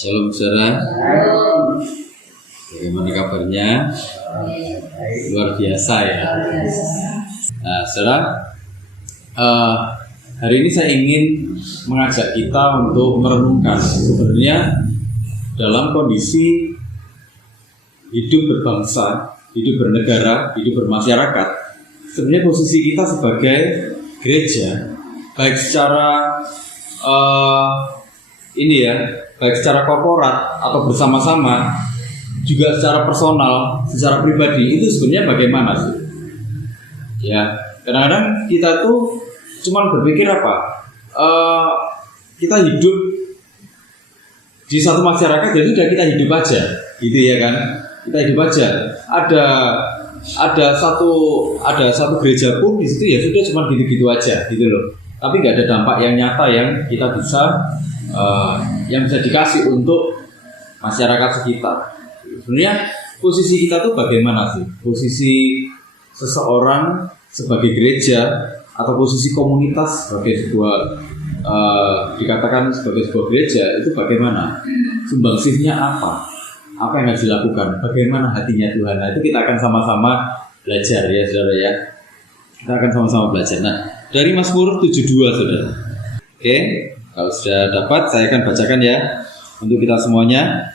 Shalom saudara. Bagaimana kabarnya? Luar biasa ya. Nah saudara, hari ini saya ingin mengajak kita untuk merenungkan sebenarnya dalam kondisi hidup berbangsa, hidup bernegara, hidup bermasyarakat. Sebenarnya posisi kita sebagai gereja, baik secara baik secara korporat atau bersama-sama, juga secara personal, secara pribadi, itu sebenarnya bagaimana sih? Ya, kadang-kadang kita tuh cuman berpikir apa? Kita hidup di satu masyarakat, jadi udah kita hidup aja, gitu ya kan? Kita hidup aja. Ada satu gereja pun di situ ya sudah cuma gitu-gitu aja, gitu loh. Tapi nggak ada dampak yang nyata yang kita bisa dikasih untuk masyarakat sekitar. Sebenarnya posisi kita tuh bagaimana sih? Posisi seseorang sebagai gereja atau posisi komunitas sebagai sebuah dikatakan sebagai sebuah gereja itu bagaimana? Sumbangsihnya apa? Apa yang harus dilakukan? Bagaimana hatinya Tuhan? Nah, itu kita akan sama-sama belajar ya saudara ya. Kita akan sama-sama belajar. Nah, dari Mazmur 72 saudara. Oke, kalau sudah dapat saya akan bacakan ya untuk kita semuanya.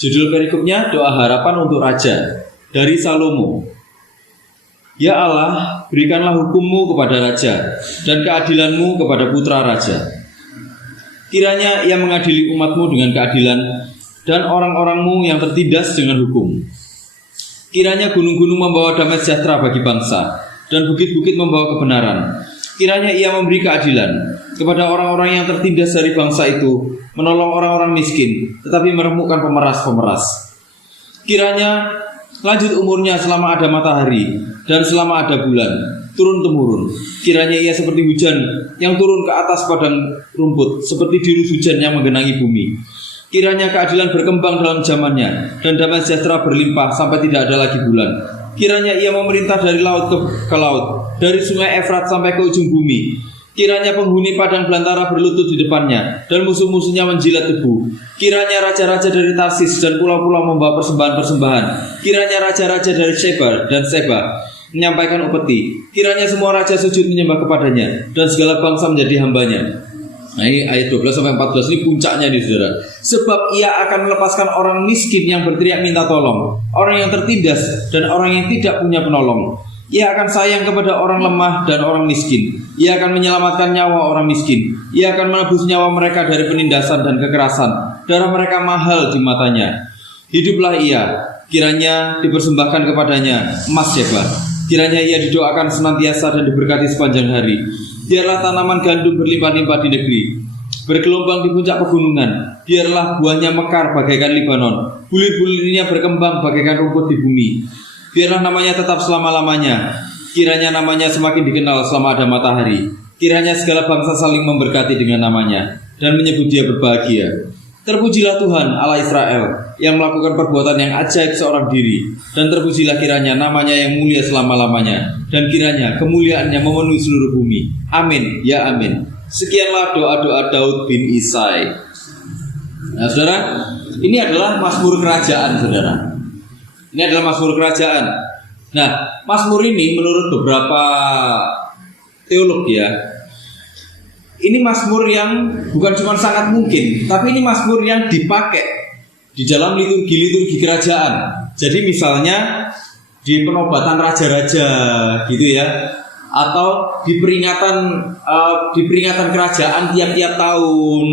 Judul perikopnya doa harapan untuk raja dari Salomo. Ya Allah, berikanlah hukum-Mu kepada raja dan keadilan-Mu kepada putra raja. Kiranya ia mengadili umat-Mu dengan keadilan dan orang-orang-Mu yang tertindas dengan hukum. Kiranya gunung-gunung membawa damai sejahtera bagi bangsa dan bukit-bukit membawa kebenaran. Kiranya ia memberi keadilan kepada orang-orang yang tertindas dari bangsa itu, menolong orang-orang miskin, tetapi meremukkan pemeras-pemeras. Kiranya lanjut umurnya selama ada matahari dan selama ada bulan, turun-temurun. Kiranya ia seperti hujan yang turun ke atas padang rumput, seperti dirus hujan yang menggenangi bumi. Kiranya keadilan berkembang dalam zamannya dan damai sejahtera berlimpah sampai tidak ada lagi bulan. Kiranya ia memerintah dari laut ke laut, dari sungai Efrat sampai ke ujung bumi. Kiranya penghuni padang belantara berlutut di depannya dan musuh-musuhnya menjilat tebu. Kiranya raja-raja dari Tarsis dan pulau-pulau membawa persembahan-persembahan. Kiranya raja-raja dari Sheba dan Seba menyampaikan upeti. Kiranya semua raja sujud menyembah kepadanya dan segala bangsa menjadi hambanya. Nah, ini ayat 12-14 ini puncaknya nih saudara. Sebab ia akan melepaskan orang miskin yang berteriak minta tolong, orang yang tertindas dan orang yang tidak punya penolong. Ia akan sayang kepada orang lemah dan orang miskin. Ia akan menyelamatkan nyawa orang miskin. Ia akan menebus nyawa mereka dari penindasan dan kekerasan. Darah mereka mahal di matanya. Hiduplah ia, kiranya dipersembahkan kepadanya emas Sheba. Kiranya ia didoakan senantiasa dan diberkati sepanjang hari. Biarlah tanaman gandum berlimpah-limpah di negeri, bergelombang di puncak pegunungan. Biarlah buahnya mekar bagaikan Libanon, bulir-bulirnya berkembang bagaikan rumput di bumi. Biarlah namanya tetap selama-lamanya. Kiranya namanya semakin dikenal selama ada matahari. Kiranya segala bangsa saling memberkati dengan namanya dan menyebut dia berbahagia. Terpujilah Tuhan Allah Israel yang melakukan perbuatan yang ajaib seorang diri. Dan terpujilah kiranya namanya yang mulia selama-lamanya. Dan kiranya kemuliaannya memenuhi seluruh bumi. Amin, ya amin. Sekianlah doa-doa Daud bin Isai. Nah saudara, ini adalah Mazmur kerajaan saudara. Ini adalah Mazmur kerajaan. Nah, Mazmur ini menurut beberapa teolog ya, ini Mazmur yang bukan cuma sangat mungkin, tapi ini Mazmur yang dipakai di dalam liturgi kerajaan. Jadi misalnya di penobatan raja-raja gitu ya, atau di peringatan kerajaan tiap-tiap tahun,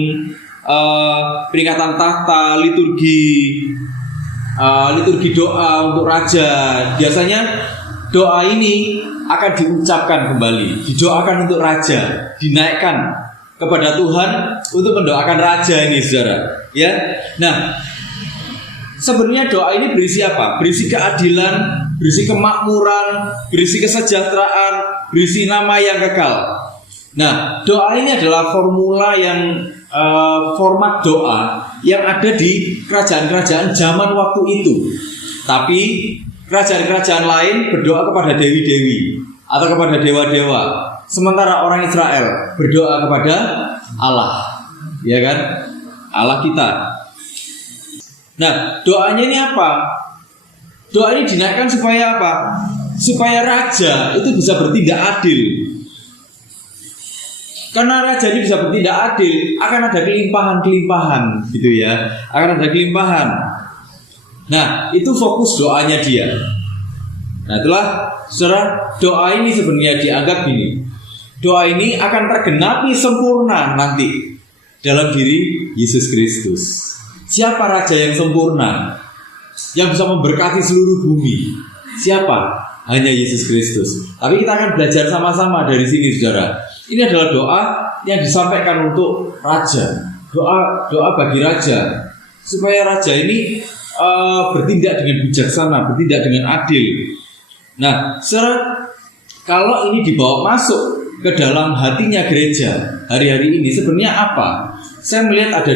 peringatan tahta, liturgi doa untuk raja. Biasanya doa ini akan diucapkan kembali, didoakan untuk raja, dinaikkan kepada Tuhan untuk mendoakan raja ini saudara ya. Nah, sebenarnya doa ini berisi apa? Berisi keadilan, berisi kemakmuran, berisi kesejahteraan, berisi nama yang kekal. Nah, doa ini adalah format doa yang ada di kerajaan-kerajaan zaman waktu itu. Tapi kerajaan-kerajaan lain berdoa kepada dewi-dewi atau kepada dewa-dewa, sementara orang Israel berdoa kepada Allah, ya kan? Allah kita. Nah, doanya ini apa? Doa ini dinaikkan supaya apa? Supaya raja itu bisa bertindak adil. Karena raja ini bisa bertindak adil, akan ada kelimpahan-kelimpahan gitu ya. Akan ada kelimpahan. Nah, itu fokus doanya dia. Nah, itulah saudara, doa ini sebenarnya dianggap gini. Doa ini akan tergenapi sempurna nanti dalam diri Yesus Kristus. Siapa raja yang sempurna? Yang bisa memberkati seluruh bumi? Siapa? Hanya Yesus Kristus. Tapi kita akan belajar sama-sama dari sini, saudara. Ini adalah doa yang disampaikan untuk raja. Doa bagi raja, supaya raja ini bertindak dengan bijaksana, bertindak dengan adil. Nah, saudara, kalau ini dibawa masuk ke dalam hatinya gereja hari-hari ini, sebenarnya apa? Saya melihat ada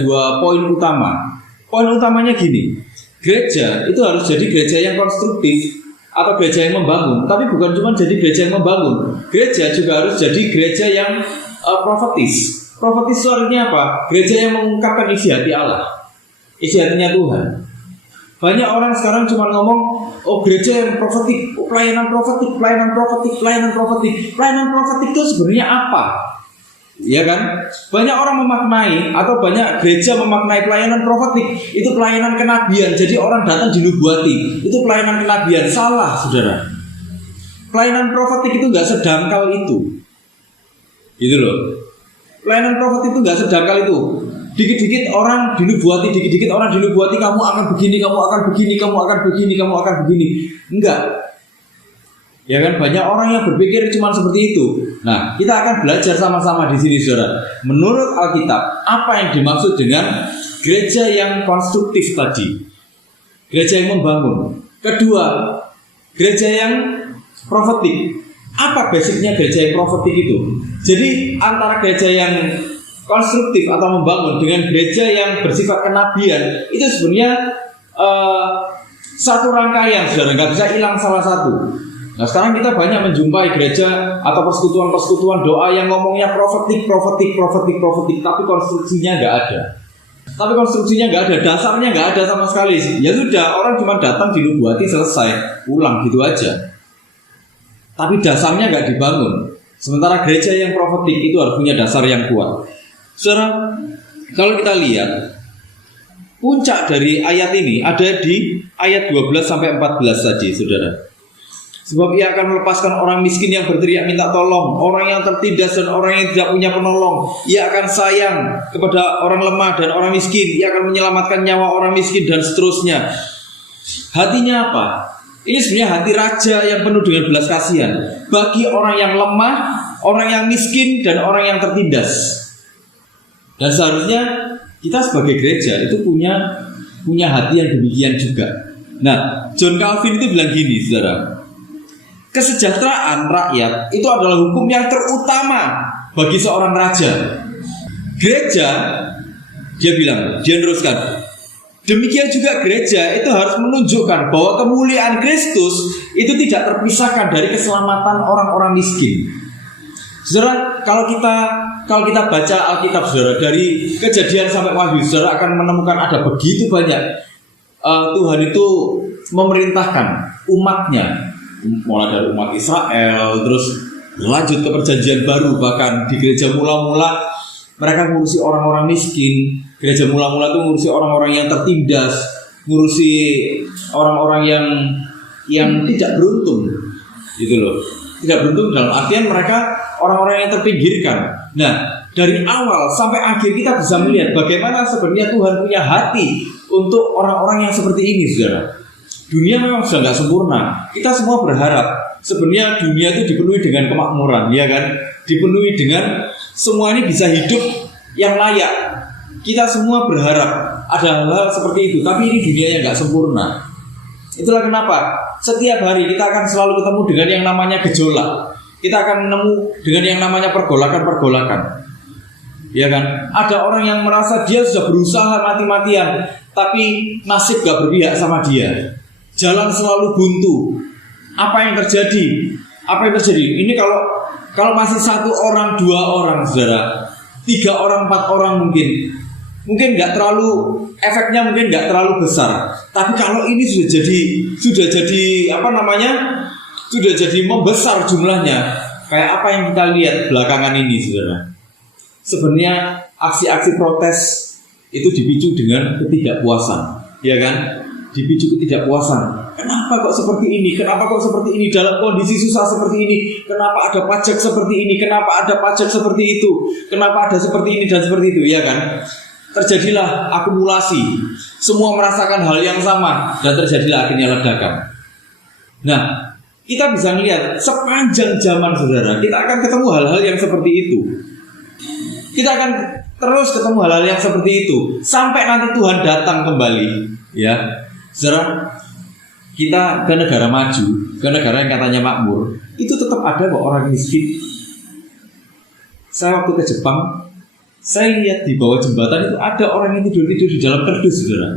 dua poin utama. Poin utamanya gini, gereja itu harus jadi gereja yang konstruktif atau gereja yang membangun. Tapi bukan cuma jadi gereja yang membangun, gereja juga harus jadi gereja yang profetis. Profetis itu artinya apa? Gereja yang mengungkapkan isi hati Allah, isi hatinya Tuhan. Banyak orang sekarang cuma ngomong, oh gereja yang profetik, oh, pelayanan profetik. Pelayanan profetik itu sebenarnya apa? Ya kan? Banyak orang memaknai atau banyak gereja memaknai pelayanan profetik itu pelayanan kenabian. Jadi orang datang dinubuati, itu pelayanan kenabian. Salah, saudara. Pelayanan profetik itu nggak sedangkal itu. Gitu loh. Pelayanan profetik itu nggak sedangkal itu. Dikit-dikit orang dinubuati, kamu akan begini, kamu akan begini. Enggak. Ya kan, banyak orang yang berpikir cuma seperti itu. Nah, kita akan belajar sama-sama di sini, saudara. Menurut Alkitab, apa yang dimaksud dengan gereja yang konstruktif tadi? Gereja yang membangun. Kedua, gereja yang profetik. Apa basicnya gereja yang profetik itu? Jadi antara gereja yang konstruktif atau membangun dengan gereja yang bersifat kenabian itu sebenarnya satu rangkaian, saudara. Nggak bisa hilang salah satu. Nah, sekarang kita banyak menjumpai gereja atau persekutuan doa yang ngomongnya profetik, tapi konstruksinya nggak ada. Dasarnya nggak ada sama sekali. Ya sudah, orang cuma datang dinubuati selesai, pulang gitu aja. Tapi dasarnya nggak dibangun. Sementara gereja yang profetik itu harus punya dasar yang kuat. Saudara, kalau kita lihat puncak dari ayat ini ada di ayat 12 sampai 14 saja, saudara. Sebab ia akan melepaskan orang miskin yang berteriak minta tolong, orang yang tertindas dan orang yang tidak punya penolong. Ia akan sayang kepada orang lemah dan orang miskin. Ia akan menyelamatkan nyawa orang miskin dan seterusnya. Hatinya apa? Ini sebenarnya hati raja yang penuh dengan belas kasihan bagi orang yang lemah, orang yang miskin, dan orang yang tertindas. Dan seharusnya kita sebagai gereja itu punya hati yang demikian juga. Nah, John Calvin itu bilang gini, saudara. Kesejahteraan rakyat itu adalah hukum yang terutama bagi seorang raja. Gereja, dia teruskan, demikian juga gereja itu harus menunjukkan bahwa kemuliaan Kristus itu tidak terpisahkan dari keselamatan orang-orang miskin. Saudara, kalau kita baca Alkitab, saudara, dari Kejadian sampai Wahyu, saudara akan menemukan ada begitu banyak Tuhan itu memerintahkan umatnya, mulai dari umat Israel, terus lanjut ke perjanjian baru. Bahkan di gereja mula-mula mereka ngurusi orang-orang miskin. Gereja mula-mula itu ngurusi orang-orang yang tertindas, ngurusi orang-orang yang tidak beruntung, gitu loh. Tidak beruntung dalam artian mereka orang-orang yang terpinggirkan. Nah, dari awal sampai akhir kita bisa melihat bagaimana sebenarnya Tuhan punya hati untuk orang-orang yang seperti ini, saudara. Dunia memang sudah nggak sempurna. Kita semua berharap sebenarnya dunia itu dipenuhi dengan kemakmuran, ya kan? Dipenuhi dengan semua ini bisa hidup yang layak. Kita semua berharap ada hal-hal seperti itu, tapi ini dunia yang nggak sempurna. Itulah kenapa setiap hari kita akan selalu ketemu dengan yang namanya gejolak. Kita akan menemu dengan yang namanya pergolakan. Ya kan? Ada orang yang merasa dia sudah berusaha mati-matian, tapi nasib gak berpihak sama dia. Jalan selalu buntu. Apa yang terjadi? Ini kalau masih 1 orang, 2 orang, saudara, 3 orang, 4 orang mungkin, mungkin nggak terlalu efeknya mungkin nggak terlalu besar. Tapi kalau ini sudah jadi apa namanya, sudah jadi membesar jumlahnya, kayak apa yang kita lihat belakangan ini, saudara. Sebenarnya aksi-aksi protes itu dipicu dengan ketidakpuasan, ya kan? Dipicu ketidakpuasan. Kenapa kok seperti ini? Kenapa kok seperti ini dalam kondisi susah seperti ini? Kenapa ada pajak seperti ini? Kenapa ada pajak seperti itu? Kenapa ada seperti ini dan seperti itu, ya kan? Terjadilah akumulasi. Semua merasakan hal yang sama dan terjadilah akhirnya ledakan. Nah, kita bisa melihat sepanjang zaman, saudara, kita akan ketemu hal-hal yang seperti itu. Kita akan terus ketemu hal-hal yang seperti itu sampai nanti Tuhan datang kembali, ya. Saudara, kita ke negara maju, ke negara yang katanya makmur, itu tetap ada kok orang miskin. Saya waktu ke Jepang, saya lihat di bawah jembatan itu ada orang yang tidur di dalam kardus, saudara.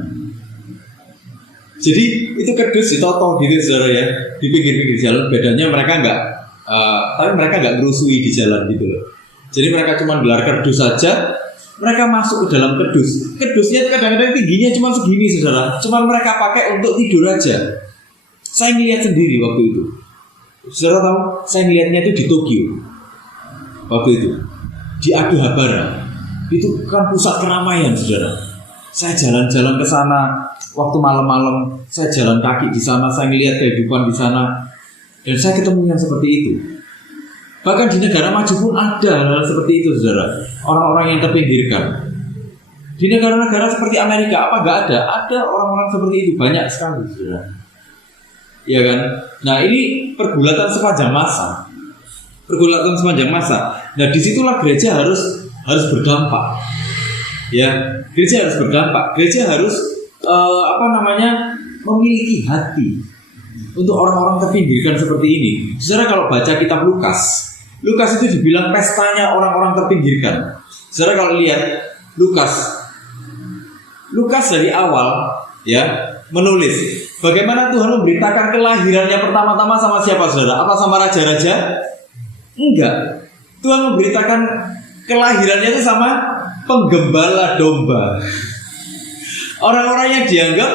Jadi itu kardus ditotoh gitu, saudara, ya, di pinggir-pinggir jalan. Bedanya mereka tapi mereka nggak ngerusui di jalan gitu loh. Jadi mereka cuma gelar kardus saja. Mereka masuk ke dalam kardus. Kardusnya kadang-kadang tingginya cuma segini, saudara. Cuma mereka pakai untuk tidur aja. Saya ngeliat sendiri waktu itu. Saudara tahu, saya ngeliatnya itu di Tokyo waktu itu, di Akihabara. Itu kan pusat keramaian, saudara. Saya jalan-jalan ke sana waktu malam-malam. Saya jalan kaki di sana. Saya ngeliat kehidupan di sana. Dan saya ketemu yang seperti itu. Bahkan di negara maju pun ada hal seperti itu, saudara. Orang-orang yang terpinggirkan. Di negara-negara seperti Amerika, apa nggak ada? Ada orang-orang seperti itu, banyak sekali, saudara. Ya kan? Nah, ini pergulatan sepanjang masa. Pergulatan sepanjang masa. Nah, disitulah gereja harus berdampak. Ya, gereja harus berdampak. Gereja harus memiliki hati untuk orang-orang terpinggirkan seperti ini. Saudara, kalau baca kitab Lukas itu dibilang pestanya orang-orang terpinggirkan. Saudara, kalau lihat Lukas dari awal, ya, menulis bagaimana Tuhan memberitakan kelahirannya pertama-tama sama siapa, saudara? Apa sama raja-raja? Enggak. Tuhan memberitakan kelahirannya itu sama penggembala domba. Orang-orang yang dianggap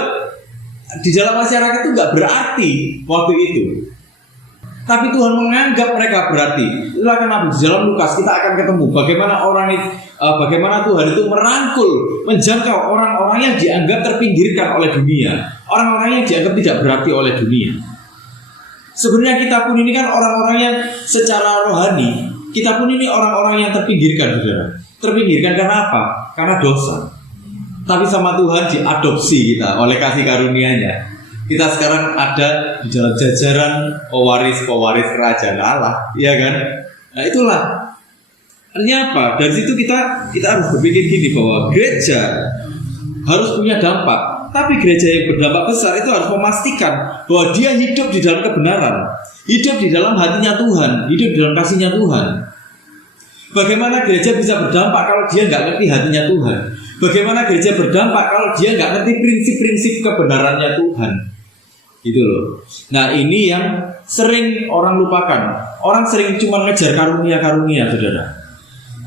di dalam masyarakat itu nggak berarti waktu itu, tapi Tuhan menganggap mereka berarti. Itulah kenapa di dalam Lukas kita akan ketemu bagaimana Tuhan itu merangkul, menjangkau orang-orang yang dianggap terpinggirkan oleh dunia, orang-orang yang dianggap tidak berarti oleh dunia. Sebenarnya kita pun ini kan orang-orang yang secara rohani, kita pun ini orang-orang yang terpinggirkan, saudara. Terpinggirkan karena apa? Karena dosa. Tapi sama Tuhan diadopsi kita oleh kasih karunia-Nya. Kita sekarang ada di dalam jajaran pewaris-pewaris kerajaan Allah, ya kan? Nah, itulah. Artinya apa? Dari situ kita harus berpikir gini, bahwa gereja harus punya dampak. Tapi gereja yang berdampak besar itu harus memastikan bahwa dia hidup di dalam kebenaran, hidup di dalam hatinya Tuhan, hidup di dalam kasihnya Tuhan. Bagaimana gereja bisa berdampak kalau dia nggak ngerti hatinya Tuhan? Bagaimana gereja berdampak kalau dia nggak ngerti prinsip-prinsip kebenarannya Tuhan? Gitu loh. Nah, ini yang sering orang lupakan. Orang sering cuma ngejar karunia-karunia, saudara.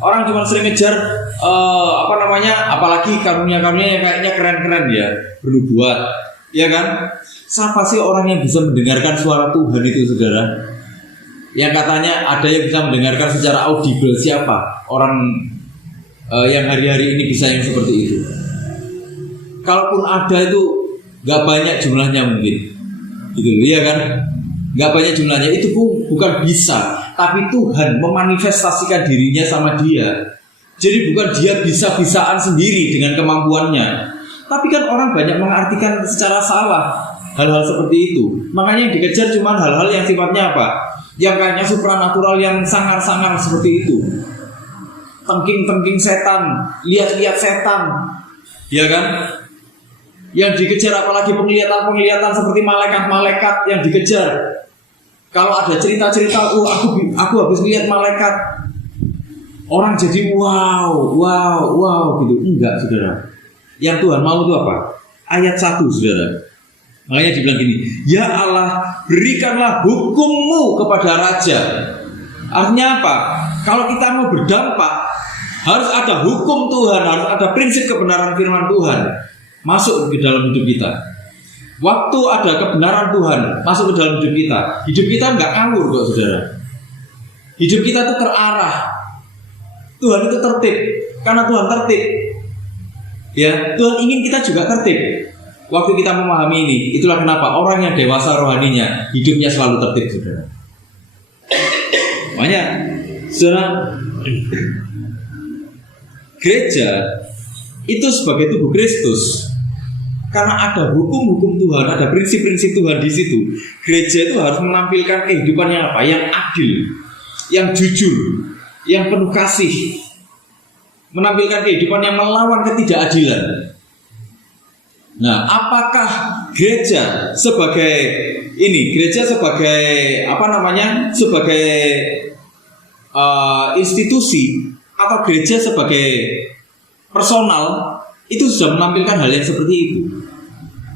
Orang cuma sering ngejar apalagi karunia-karunia yang kayaknya keren-keren, ya, bernubuat, ya kan? Siapa sih orang yang bisa mendengarkan suara Tuhan itu, saudara? Yang katanya ada yang bisa mendengarkan secara audible, siapa? Orang yang hari-hari ini bisa yang seperti itu. Kalaupun ada itu gak banyak jumlahnya mungkin, gitu, ya kan? Gak banyak jumlahnya. Itu bukan bisa, tapi Tuhan memanifestasikan dirinya sama dia. Jadi bukan dia bisa-bisaan sendiri dengan kemampuannya. Tapi kan orang banyak mengartikan secara salah hal-hal seperti itu. Makanya yang dikejar cuma hal-hal yang sifatnya apa? Yang kayaknya supranatural, yang sangar-sangar seperti itu. Tengking-tengking setan, lihat-lihat setan, ya kan? Yang dikejar apalagi penglihatan-penglihatan seperti malaikat-malaikat yang dikejar. Kalau ada cerita-cerita, aku habis lihat malaikat, orang jadi wow gitu. Enggak, saudara. Yang Tuhan mau itu apa? Ayat 1, saudara. Makanya dibilang gini, ya Allah, berikanlah hukum-Mu kepada raja. Artinya apa? Kalau kita mau berdampak, Harus ada hukum Tuhan, harus ada prinsip kebenaran firman Tuhan masuk ke dalam hidup kita. Waktu ada kebenaran Tuhan masuk ke dalam hidup kita nggak ngawur kok saudara. Hidup kita itu terarah. Tuhan itu tertib, karena Tuhan tertib. Ya, Tuhan ingin kita juga tertib. Waktu kita memahami ini, itulah kenapa orang yang dewasa rohaninya hidupnya selalu tertib, saudara. Makanya, saudara, gereja itu sebagai tubuh Kristus. Karena ada hukum-hukum Tuhan, ada prinsip-prinsip Tuhan di situ. Gereja itu harus menampilkan kehidupan yang apa? Yang adil, yang jujur, yang penuh kasih. Menampilkan kehidupan yang melawan ketidakadilan. Nah, apakah gereja sebagai sebagai institusi atau gereja sebagai personal itu sudah menampilkan hal yang seperti itu?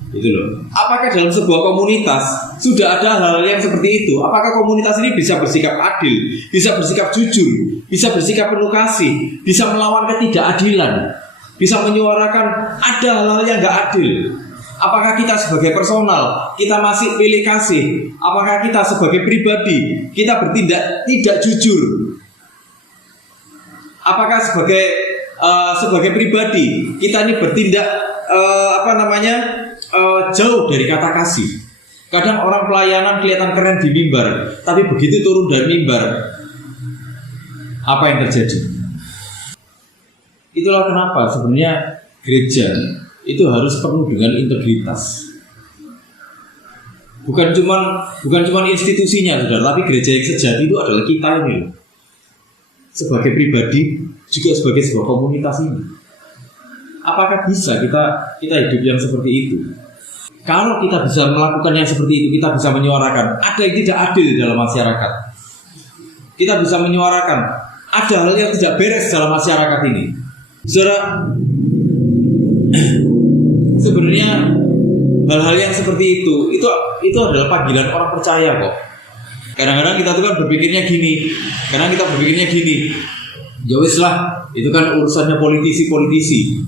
Itu loh. Apakah dalam sebuah komunitas sudah ada hal yang seperti itu? Apakah komunitas ini bisa bersikap adil, bisa bersikap jujur, bisa bersikap penuh kasih, bisa melawan ketidakadilan, bisa menyuarakan ada hal-hal yang gak adil? Apakah kita sebagai personal kita masih pilih kasih? Apakah kita sebagai pribadi kita bertindak tidak jujur? Apakah sebagai pribadi kita ini bertindak jauh dari kata kasih? Kadang orang pelayanan kelihatan keren di mimbar, tapi begitu turun dari mimbar, apa yang terjadi? Itulah kenapa sebenarnya gereja itu harus penuh dengan integritas. Bukan cuma institusinya, saudara, tapi gereja yang sejati itu adalah kita ini loh. Sebagai pribadi, juga sebagai sebuah komunitas ini. Apakah bisa kita hidup yang seperti itu? Kalau kita bisa melakukan yang seperti itu, kita bisa menyuarakan ada yang tidak adil dalam masyarakat. Kita bisa menyuarakan ada hal yang tidak beres dalam masyarakat ini. Saudara, sebenarnya hal-hal yang seperti itu adalah panggilan orang percaya kok. Kadang-kadang kita tuh kan berpikirnya gini, ya wis lah, itu kan urusannya politisi.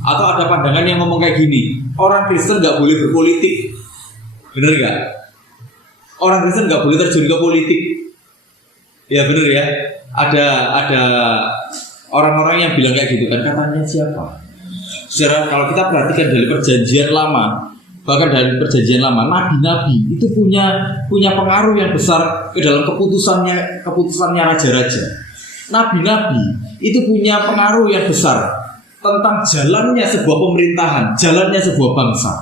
Atau ada pandangan yang ngomong kayak gini, orang Kristen nggak boleh berpolitik, bener nggak? Orang Kristen nggak boleh terjun ke politik, ya bener ya. Ada orang-orang yang bilang kayak gitu kan, katanya siapa? Saudara, kalau kita perhatikan dari perjanjian lama, bahkan dari perjanjian lama, nabi-nabi itu punya pengaruh yang besar ke dalam keputusannya raja-raja. Nabi-nabi itu punya pengaruh yang besar tentang jalannya sebuah pemerintahan, jalannya sebuah bangsa.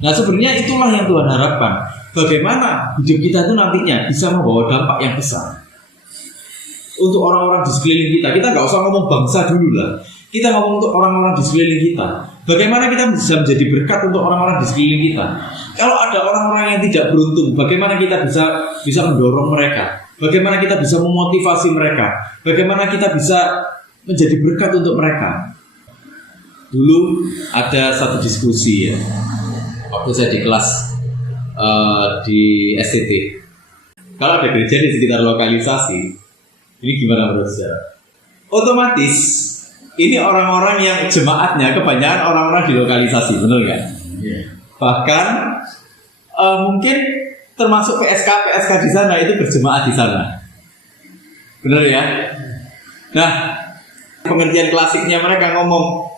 Nah, sebenarnya itulah yang Tuhan harapkan. Bagaimana hidup kita itu nantinya bisa membawa dampak yang besar untuk orang-orang di sekeliling kita. Kita nggak usah ngomong bangsa dulu lah. Kita ngomong untuk orang-orang di sekeliling kita. Bagaimana kita bisa menjadi berkat untuk orang-orang di sekeliling kita? Kalau ada orang-orang yang tidak beruntung, bagaimana kita bisa mendorong mereka? Bagaimana kita bisa memotivasi mereka? Bagaimana kita bisa menjadi berkat untuk mereka? Dulu ada satu diskusi ya, waktu saya di kelas di STT. Kalau ada gereja di sekitar lokalisasi, ini gimana menurut saudara? Otomatis ini orang-orang yang jemaatnya kebanyakan orang-orang di lokalisasi, benar nggak? Yeah. Bahkan mungkin termasuk PSK di sana itu berjemaat di sana, benar ya? Nah, pengertian klasiknya mereka ngomong,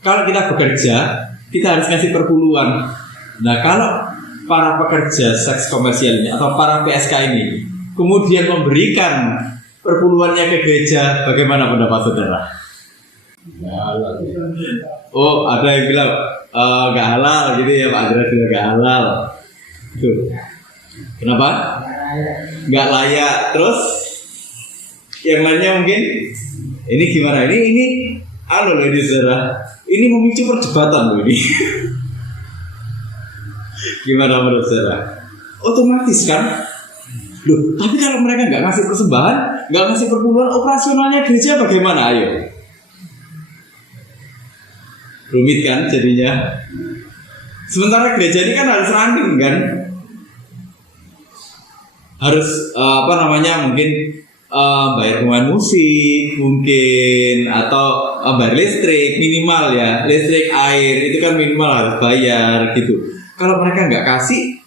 kalau kita bekerja, kita harus ngasih perpuluhan. Nah, kalau para pekerja seks komersial ini atau para PSK ini kemudian memberikan perpuluhannya ke gereja, bagaimana pendapat saudara? Oh, ada yang bilang nggak halal gitu ya, Pak Andreas bilang nggak halal. Tuh. Kenapa? Nggak layak. Terus yang lainnya mungkin ini gimana? Ini loh ini saudara. Ini memicu perdebatan loh ini. Gimana menurut saudara? Otomatis kan? Loh, tapi kalau mereka nggak ngasih persembahan, nggak ngasih perpuluhan, operasionalnya gereja bagaimana? Ayo. Rumit kan jadinya. Sementara gereja ini kan harus running kan, harus mungkin bayar pemain musik mungkin, atau bayar listrik minimal ya, listrik air itu kan minimal harus bayar gitu. Kalau mereka nggak kasih,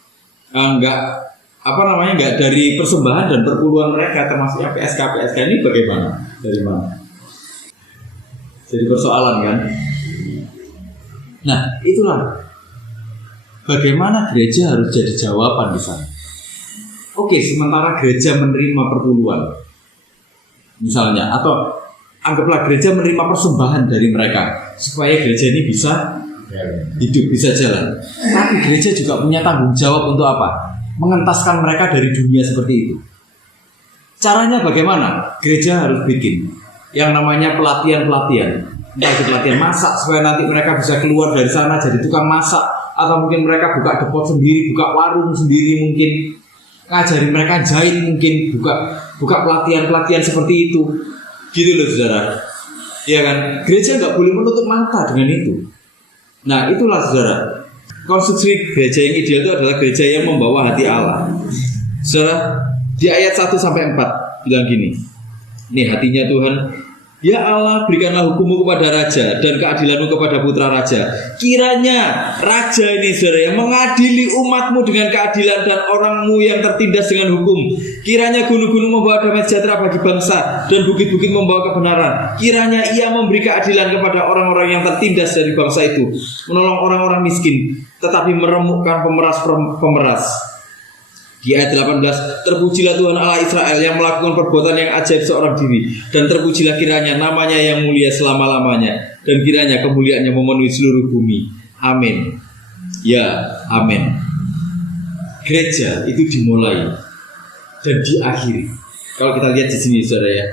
nggak dari persembahan dan perpuluhan mereka, termasuk PSK ini bagaimana? Dari mana? Jadi persoalan kan? Nah itulah bagaimana gereja harus jadi jawaban di sana. Oke, sementara gereja menerima perpuluhan, misalnya, atau anggaplah gereja menerima persembahan dari mereka supaya gereja ini bisa hidup, bisa jalan. Tapi gereja juga punya tanggung jawab untuk apa? Mengentaskan mereka dari dunia seperti itu. Caranya bagaimana? Gereja harus bikin yang namanya pelatihan-pelatihan. Entah itu pelatihan masak supaya nanti mereka bisa keluar dari sana jadi tukang masak, atau mungkin mereka buka depot sendiri, buka warung sendiri mungkin. Ngajari mereka jahit mungkin, buka pelatihan-pelatihan seperti itu, gitu loh saudara. Ya kan, gereja nggak boleh menutup mata dengan itu. Nah itulah saudara, konstruksi gereja yang ideal itu adalah gereja yang membawa hati Allah. Saudara, di ayat 1-4 bilang gini, nih hatinya Tuhan. Ya Allah, berikanlah hukum-Mu kepada raja dan keadilan-Mu kepada putra raja. Kiranya raja ini saudara yang mengadili umat-Mu dengan keadilan dan orang-Mu yang tertindas dengan hukum. Kiranya gunung-gunung membawa damai sejahtera bagi bangsa dan bukit-bukit membawa kebenaran. Kiranya Ia memberi keadilan kepada orang-orang yang tertindas dari bangsa itu, menolong orang-orang miskin, tetapi meremukkan pemeras. Di ayat 18, terpujilah Tuhan Allah Israel yang melakukan perbuatan yang ajaib seorang diri, dan terpujilah kiranya namanya yang mulia selama-lamanya, dan kiranya kemuliaannya memenuhi seluruh bumi. Amin. Ya, amin. Gereja itu dimulai dan diakhiri. Kalau kita lihat di sini saudara ya,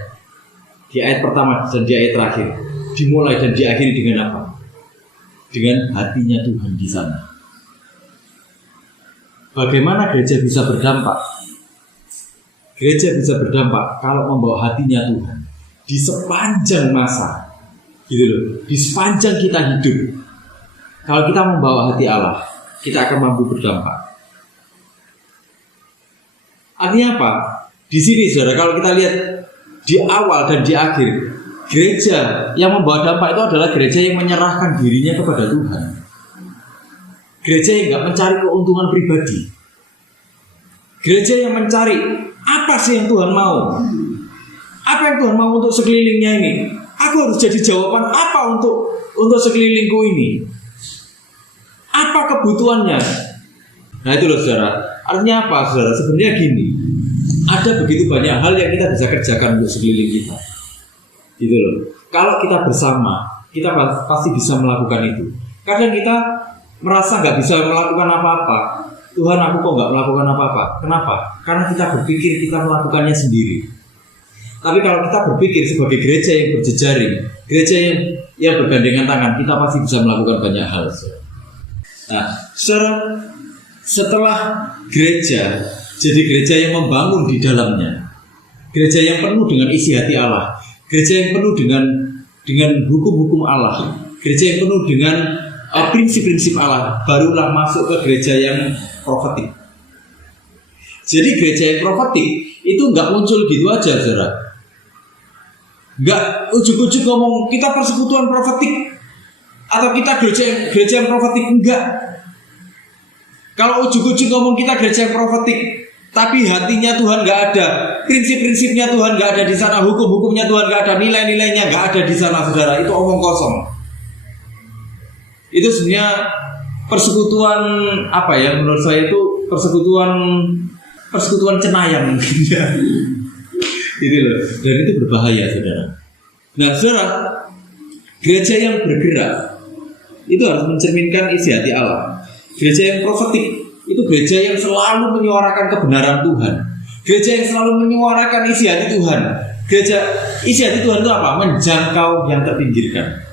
di ayat pertama dan di ayat terakhir, dimulai dan diakhiri dengan apa? Dengan hatinya Tuhan di sana. Bagaimana gereja bisa berdampak? Gereja bisa berdampak kalau membawa hatinya Tuhan di sepanjang masa, gitu loh. Di sepanjang kita hidup, kalau kita membawa hati Allah, kita akan mampu berdampak. Artinya apa? Di sini saudara, kalau kita lihat di awal dan di akhir, gereja yang membawa dampak itu adalah gereja yang menyerahkan dirinya kepada Tuhan. Gereja yang nggak mencari keuntungan pribadi. Gereja yang mencari apa sih yang Tuhan mau? Apa yang Tuhan mau untuk sekelilingnya ini? Aku harus jadi jawaban apa untuk sekelilingku ini? Apa kebutuhannya? Nah itu loh saudara. Artinya apa saudara? Sebenarnya gini, ada begitu banyak hal yang kita bisa kerjakan untuk sekeliling kita. Gitu loh. Kalau kita bersama, kita pasti bisa melakukan itu. Kadang kita merasa nggak bisa melakukan apa-apa. Tuhan, aku kok nggak melakukan apa-apa. Kenapa? Karena kita berpikir kita melakukannya sendiri. Tapi kalau kita berpikir sebagai gereja yang berjejaring, gereja yang bergandengan tangan, kita pasti bisa melakukan banyak hal. Nah, setelah gereja jadi gereja yang membangun di dalamnya, gereja yang penuh dengan isi hati Allah, gereja yang penuh dengan hukum-hukum Allah, gereja yang penuh dengan prinsip-prinsip Allah, barulah masuk ke gereja yang profetik. Jadi gereja yang profetik itu nggak muncul gitu aja, saudara. Nggak ujuk-ujuk ngomong kita persekutuan profetik atau kita gereja yang profetik, enggak. Kalau ujuk-ujuk ngomong kita gereja yang profetik, tapi hatinya Tuhan nggak ada, prinsip-prinsipnya Tuhan nggak ada di sana, hukum-hukumnya Tuhan nggak ada, nilai-nilainya nggak ada di sana, saudara. Itu omong kosong. Itu sebenarnya persekutuan apa ya? Menurut saya itu persekutuan cenayang mungkin ya. Itu loh. Dan itu berbahaya, saudara. Nah, saudara, gereja yang bergerak itu harus mencerminkan isi hati Allah. Gereja yang profetik itu gereja yang selalu menyuarakan kebenaran Tuhan. Gereja yang selalu menyuarakan isi hati Tuhan. Isi hati Tuhan itu apa? Menjangkau yang terpinggirkan,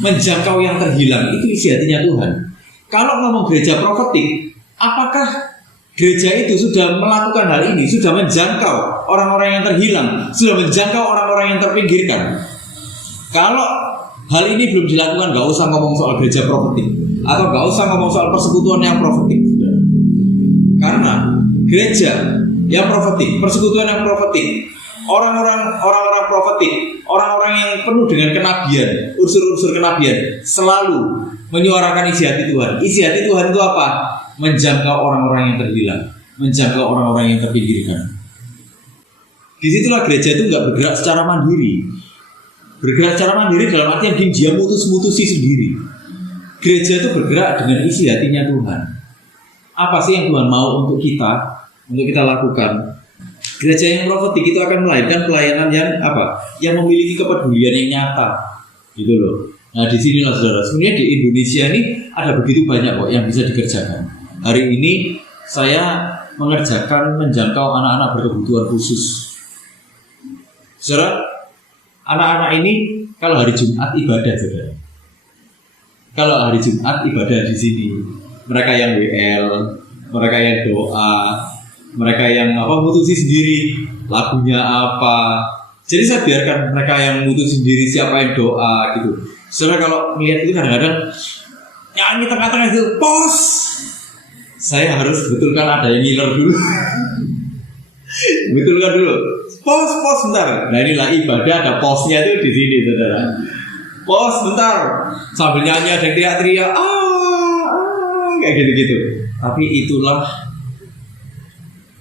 menjangkau yang terhilang, itu isi hatinya Tuhan. Kalau ngomong gereja profetik, apakah gereja itu sudah melakukan hal ini? Sudah menjangkau orang-orang yang terhilang, sudah menjangkau orang-orang yang terpinggirkan? Kalau hal ini belum dilakukan, gak usah ngomong soal gereja profetik, atau gak usah ngomong soal persekutuan yang profetik. Karena gereja yang profetik, persekutuan yang profetik. Orang-orang profetik, orang-orang yang penuh dengan kenabian, unsur-unsur kenabian, selalu menyuarakan isi hati Tuhan. Isi hati Tuhan itu apa? Menjangkau orang-orang yang terhilang, menjangkau orang-orang yang terpinggirkan. Disitulah gereja itu nggak bergerak secara mandiri. Bergerak secara mandiri dalam artian dia mutusi sendiri. Gereja itu bergerak dengan isi hatinya Tuhan. Apa sih yang Tuhan mau untuk kita lakukan? Gereja yang profetik itu akan melahirkan pelayanan yang apa? Yang memiliki kepedulian yang nyata, gitu loh. Nah, di sinilah saudara. Sebenarnya di Indonesia ini ada begitu banyak kok yang bisa dikerjakan. Hari ini saya menjangkau anak-anak berkebutuhan khusus. Saudara, anak-anak ini kalau hari Jumat ibadah, saudara. Kalau hari Jumat ibadah di sini, mereka yang WL, mereka yang doa, mereka yang mutusi sendiri lagunya apa. Jadi saya biarkan mereka yang mutusi sendiri siapa yang doa gitu. Saudara kalau melihat itu kadang-kadang nyanyi tengah-tengah itu pos. Saya harus betulkan ada yang ngiler dulu. Betulkan dulu. Pos bentar. Nah inilah ibadah ada posnya itu di sini saudara. Pos bentar. Sambil nyanyi ada yang teriak-teriak kayak gitu-gitu. Tapi itulah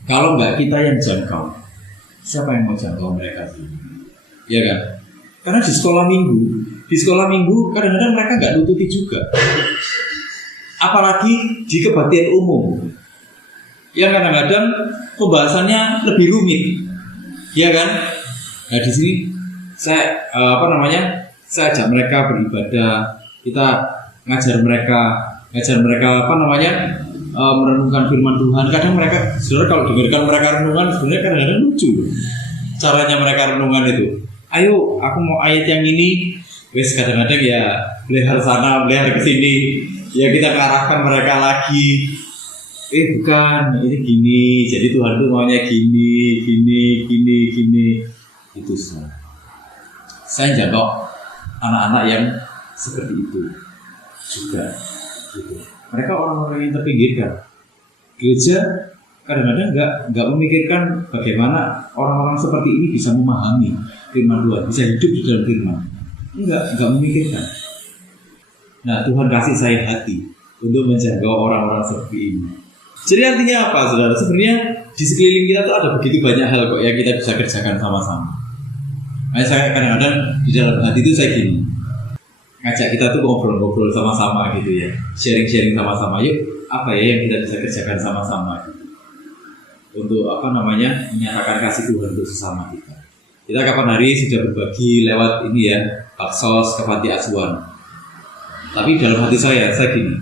kalau nggak kita yang jangkau, siapa yang mau jangkau mereka sih? Ya kan? Karena di sekolah minggu kadang-kadang mereka nggak nututi juga. Apalagi di kebaktian umum, yang kadang-kadang pembahasannya lebih rumit, ya kan? Nah di sini saya saya ajak mereka beribadah, kita ngajar mereka merenungkan firman Tuhan. Kadang mereka, saudara kalau dengarkan mereka renungan, sebenarnya kadang-kadang lucu caranya mereka renungan itu. Ayo, aku mau ayat yang ini. Wes kadang-kadang ya belehar sana, belehar ke sini. Ya kita arahkan mereka lagi. Bukan, ini gini. Jadi Tuhan tuh maunya gini. Itu saudara. Saya jangkau anak-anak yang seperti itu juga. Gitu. Mereka orang-orang yang terpinggirkan. Gereja kadang-kadang nggak memikirkan bagaimana orang-orang seperti ini bisa memahami firman Tuhan, bisa hidup di dalam firman. Nggak memikirkan. Nah, Tuhan kasih saya hati untuk menjangkau orang-orang seperti ini. Jadi artinya apa, saudara? Sebenarnya di sekeliling kita tuh ada begitu banyak hal kok yang kita bisa kerjakan sama-sama. Nah, saya kadang-kadang di dalam hati itu saya gini, ngajak kita tuh ngobrol-ngobrol sama-sama gitu ya, sharing-sharing sama-sama. Yuk, apa ya yang kita bisa kerjakan sama-sama gitu. Untuk menyatakan kasih Tuhan untuk sesama kita. Kita kapan hari sudah berbagi lewat ini ya, baksos ke panti asuhan. Tapi dalam hati saya gini,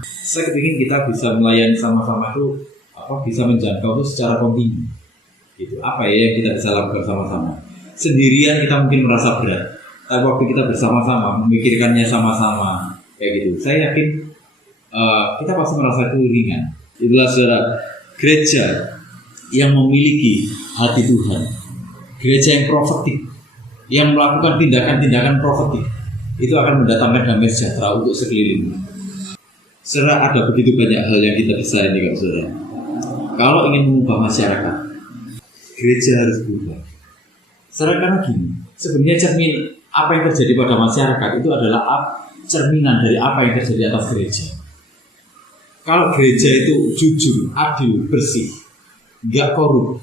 saya kepingin kita bisa melayani sama-sama itu bisa menjangkau itu secara kontinu. Gitu. Apa ya yang kita bisa lakukan sama-sama? Sendirian kita mungkin merasa berat. Tapi waktu kita bersama-sama, memikirkannya sama-sama, kayak gitu, saya yakin kita pasti merasa itu ringan. Itulah saudara, gereja yang memiliki hati Tuhan, gereja yang profetik, yang melakukan tindakan-tindakan profetik, itu akan mendatangkan damai sejahtera untuk sekeliling. Saudara, ada begitu banyak hal yang kita bisa ini, kan saudara. Kalau ingin mengubah masyarakat, gereja harus berubah. Saudara, karena gini, sebenarnya cermin apa yang terjadi pada masyarakat itu adalah cerminan dari apa yang terjadi atas gereja. Kalau gereja itu jujur, adil, bersih, nggak korup,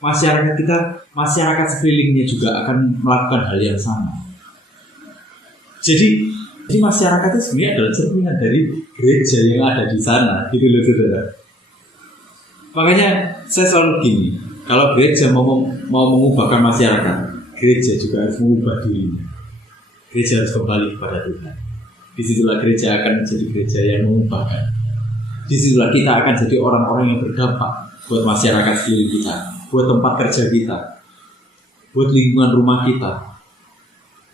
masyarakat sekelilingnya juga akan melakukan hal yang sama. Jadi masyarakat itu sebenarnya adalah cerminan dari gereja yang ada di sana, gitu loh saudara. Makanya saya selalu gini, kalau gereja mau mengubahkan masyarakat, gereja juga harus mengubah dirinya. Gereja harus kembali kepada Tuhan. Disitulah gereja akan menjadi gereja yang mengubahkan. Disitulah kita akan jadi orang-orang yang berdampak buat masyarakat sekeliling kita, buat tempat kerja kita, buat lingkungan rumah kita,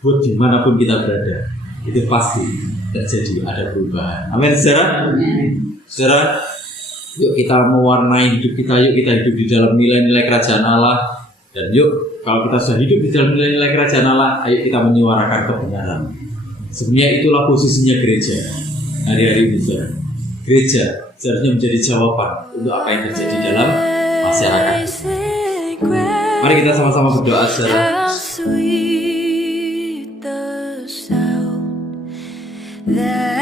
buat dimanapun kita berada. Itu pasti terjadi, ada perubahan. Amin, saudara. Saudara, yuk kita mewarnai hidup kita. Yuk kita hidup di dalam nilai-nilai kerajaan Allah. Dan yuk, kalau kita sudah hidup di dalam nilai-nilai kerajaan Allah, ayo kita menyuarakan kebenaran. Sebenarnya itulah posisinya gereja hari-hari ini, saudara. Gereja seharusnya menjadi jawaban untuk apa yang terjadi dalam masyarakat. Mari kita sama-sama berdoa secara How sweet the sound that